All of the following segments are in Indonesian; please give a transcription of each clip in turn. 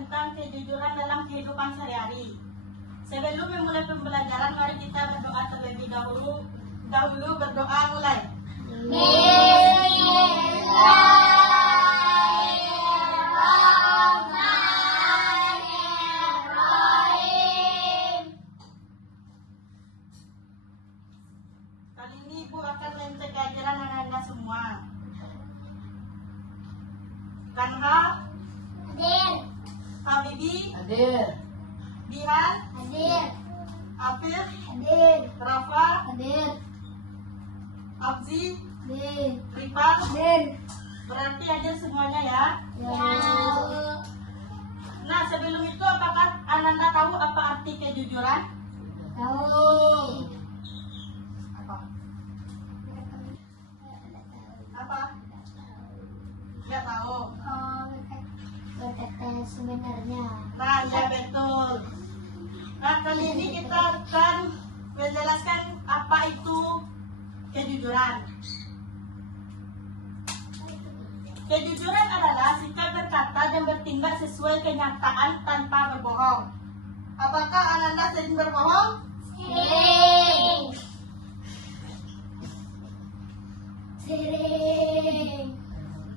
tentang kejujuran dalam kehidupan sehari-hari. Sebelum memulai pembelajaran, mari kita berdoa terlebih dahulu. Berdoa mulai. Kali ini Ibu akan mengecek ajaran anak-anak semua. Kanha, Hadir. Habibi, Hadir. Bihan, Hadir. Afif, Hadir. Rafa, Hadir. Abzi, Hadir. Rifat. Hadir. Berarti hadir semuanya ya. Ya. Nah, sebelum itu apakah Ananda tahu apa arti kejujuran? Tahu. Apa? Apa? Nggak tahu. Berkata sebenarnya. Nah, ya betul. Nah, kali ini kita akan menjelaskan apa itu kejujuran. Kejujuran adalah sikap berkata dan bertindak sesuai kenyataan tanpa berbohong. Apakah Ananda sering berbohong? Sering.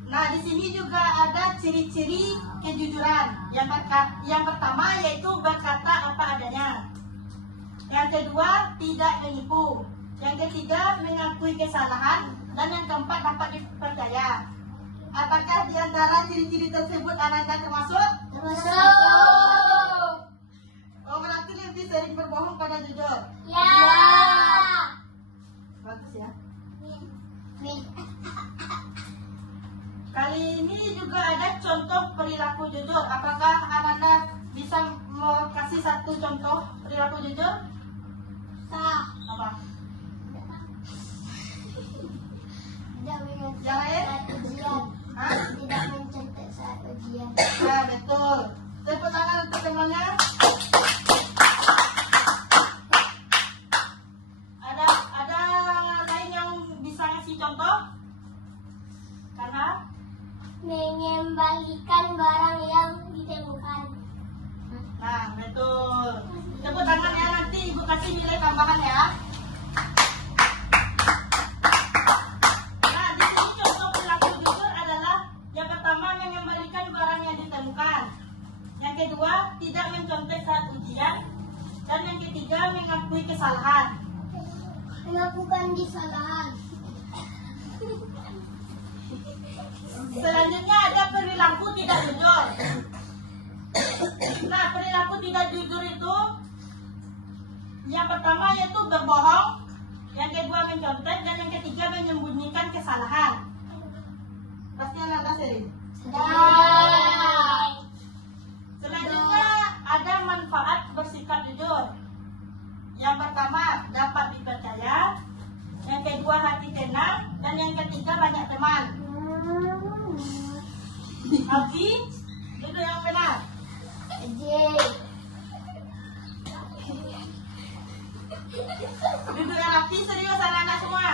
Nah, di sini juga ada ciri-ciri kejujuran. Yang pertama yaitu berkata apa adanya. Yang kedua, tidak menipu. Yang ketiga, mengakui kesalahan. Dan yang keempat, dapat dipercaya. Apakah di antara ciri-ciri tersebut Ananda termasuk? Masuk. Oh, berarti lebih sering berbohong pada jujur. Ya. Bagus ya. Min. Kali ini juga ada contoh perilaku jujur. Apakah Ananda bisa mau kasih satu contoh perilaku jujur? Tak. Apa? Tidak mencontek Yang lain? saat ujian. Hah? Tidak mencontek saat ujian. Ya, betul. Tepuk tangan untuk temannya. Ada lain yang bisa ngasih contoh? Karena Mengembalikan barang yang ditemukan. nah, betul. Tepuk tangan ya, nanti Ibu kasih nilai tambahan ya. Nah, di sini contoh perilaku jujur adalah yang pertama mengembalikan barang yang ditemukan. Yang kedua, tidak mencontek saat ujian. Dan yang ketiga, mengakui kesalahan. Melakukan kesalahan. Selanjutnya ada perilaku tidak jujur. Nah, perilaku tidak jujur itu yang pertama yaitu berbohong, yang kedua mencontek, dan yang ketiga menyembunyikan kesalahan. Pasti Anda sering. Sedang. Selanjutnya ada manfaat bersikap jujur. Yang pertama dapat dipercaya, yang kedua hati tenang, dan yang ketiga banyak teman. Abi, itu yang benar. Duduk yang rapi, serius anak-anak semua.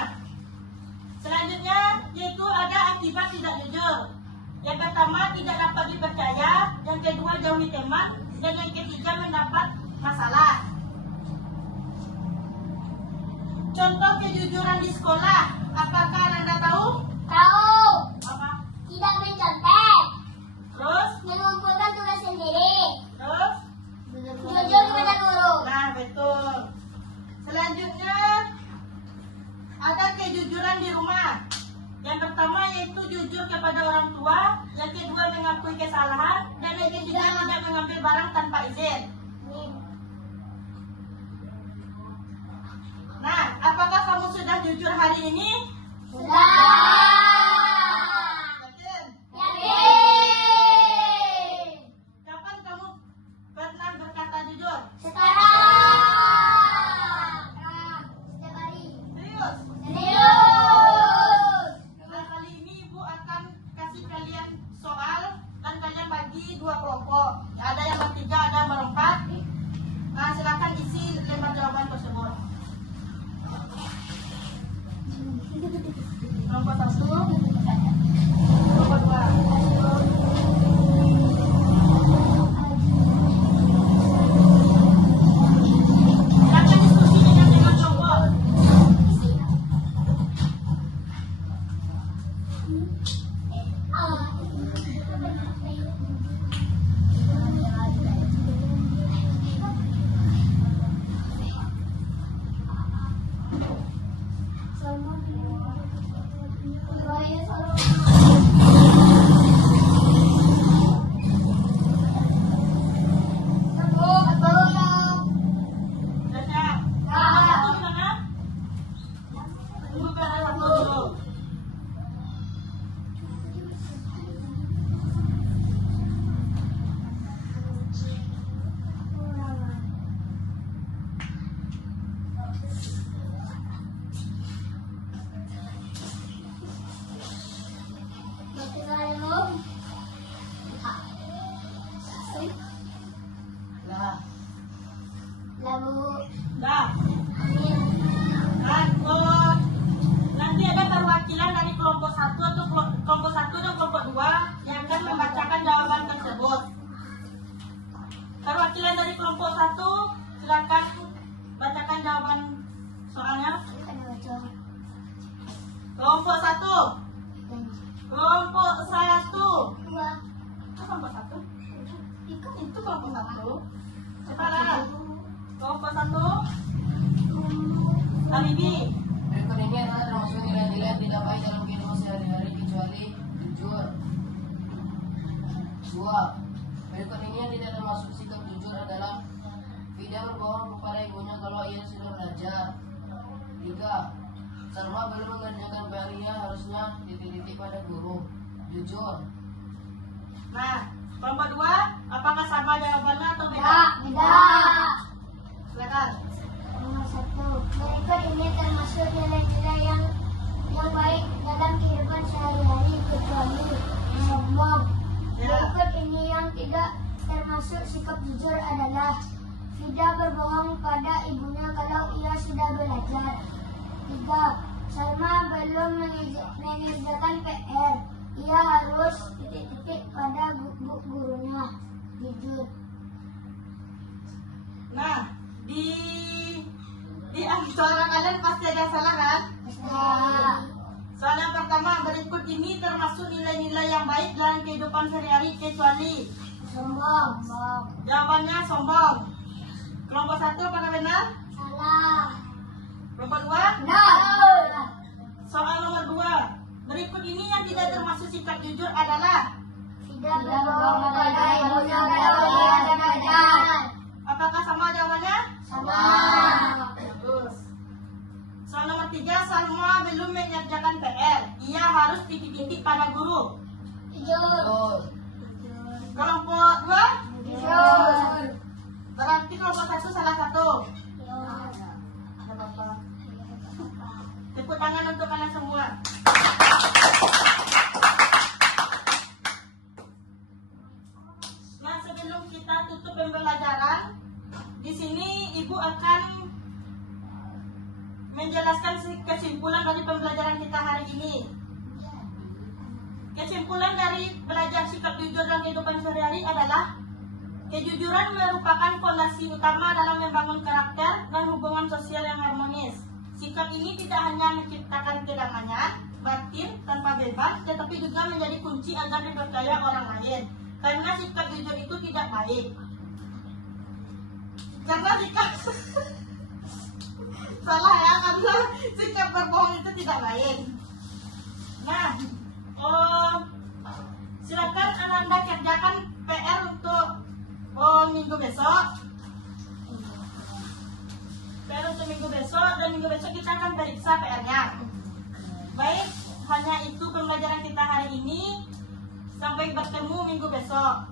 Selanjutnya yaitu ada akibat tidak jujur. Yang pertama tidak dapat dipercaya, yang kedua jauhi teman, dan yang ketiga mendapat masalah. Contoh kejujuran di sekolah, apakah Anda tahu? Tahu. Apa? Tidak mencontek. Terus? Mengumpulkan tugas sendiri. Terus? Jujur kepada guru. Nah, betul. Selanjutnya ada kejujuran di rumah. Yang pertama yaitu jujur kepada orang tua, yang kedua mengakui kesalahan, dan yang ketiga tidak mengambil barang tanpa izin. Nah, apakah kamu sudah jujur hari ini? Sudah. Yakin? Yakin. Kapan kamu pernah berkata jujur? Sekarang. Setiap hari. Serius? Serius. Nah, kali ini Ibu akan kasih kalian soal dan kalian bagi dua kelompok. Ada yang bertiga, ada yang berempat. Nah, silakan isi lembar jawaban tersebut. Kelompok satu, kelompok dua. Itu kelompok 1. Cepat. Kelompok 1. Habibi. Berikut ini adalah termasuk nilai-nilai yang tidak baik dalam kehidupan sehari-hari kecuali jujur. 2. Berikut ini yang tidak termasuk sikap jujur adalah tidak berbohong kepada ibunya kalau ia sudah belajar. 3. Salma belum mengerjakan PR-nya harusnya titik-titik pada guru. Jujur. Nah, kelompok 2, apakah sama jawabannya atau beda? Tidak. Silakan. Nomor 1. Berikut ini termasuk nilai-nilai yang baik dalam kehidupan sehari-hari kecuali sombong. Ya. Berikut ini yang tidak termasuk sikap jujur adalah tidak berbohong pada ibunya kalau ia sudah belajar. 3. Salma belum mengerjakan PR. Ia harus titik-titik pada gurunya. Jujur. Nah, di antara kalian pasti ada yang salah kan? Nah, Soal yang pertama, berikut ini termasuk nilai-nilai yang baik dalam kehidupan sehari-hari kecuali. sombong. Jawabannya sombong. Kelompok 1 apakah benar? Salah. Kelompok 2? Benar. Soal nomor 2, berikut ini yang tidak termasuk sikap jujur adalah. Tidak berbohong pada ibunya kalau ia sudah belajar. Apakah sama jawabannya? Sama. Bagus. Soal nomor 3, Salma belum mengerjakan PR. Ia harus titik-titik pada guru. Jujur. Kelompok 2, Jujur. berarti kelompok 1 salah satu. Tepuk tangan untuk kalian semua. Nah, sebelum kita tutup pembelajaran, di sini Ibu akan menjelaskan kesimpulan dari pembelajaran kita hari ini. Kesimpulan dari belajar sikap jujur dalam kehidupan sehari-hari adalah kejujuran merupakan fondasi utama dalam membangun karakter dan hubungan sosial yang harmonis. Sikap ini tidak hanya menciptakan kedamaian batin tanpa beban, tetapi juga menjadi kunci agar dipercaya orang lain. Karena sikap jujur itu tidak baik. Karena sikap salah ya, karena sikap berbohong itu tidak baik. Nah, silakan Ananda kerjakan PR untuk minggu besok. PR untuk minggu besok, dan minggu besok kita akan periksa PR-nya. Baik, hanya itu pembelajaran kita hari ini. Sampai bertemu minggu besok.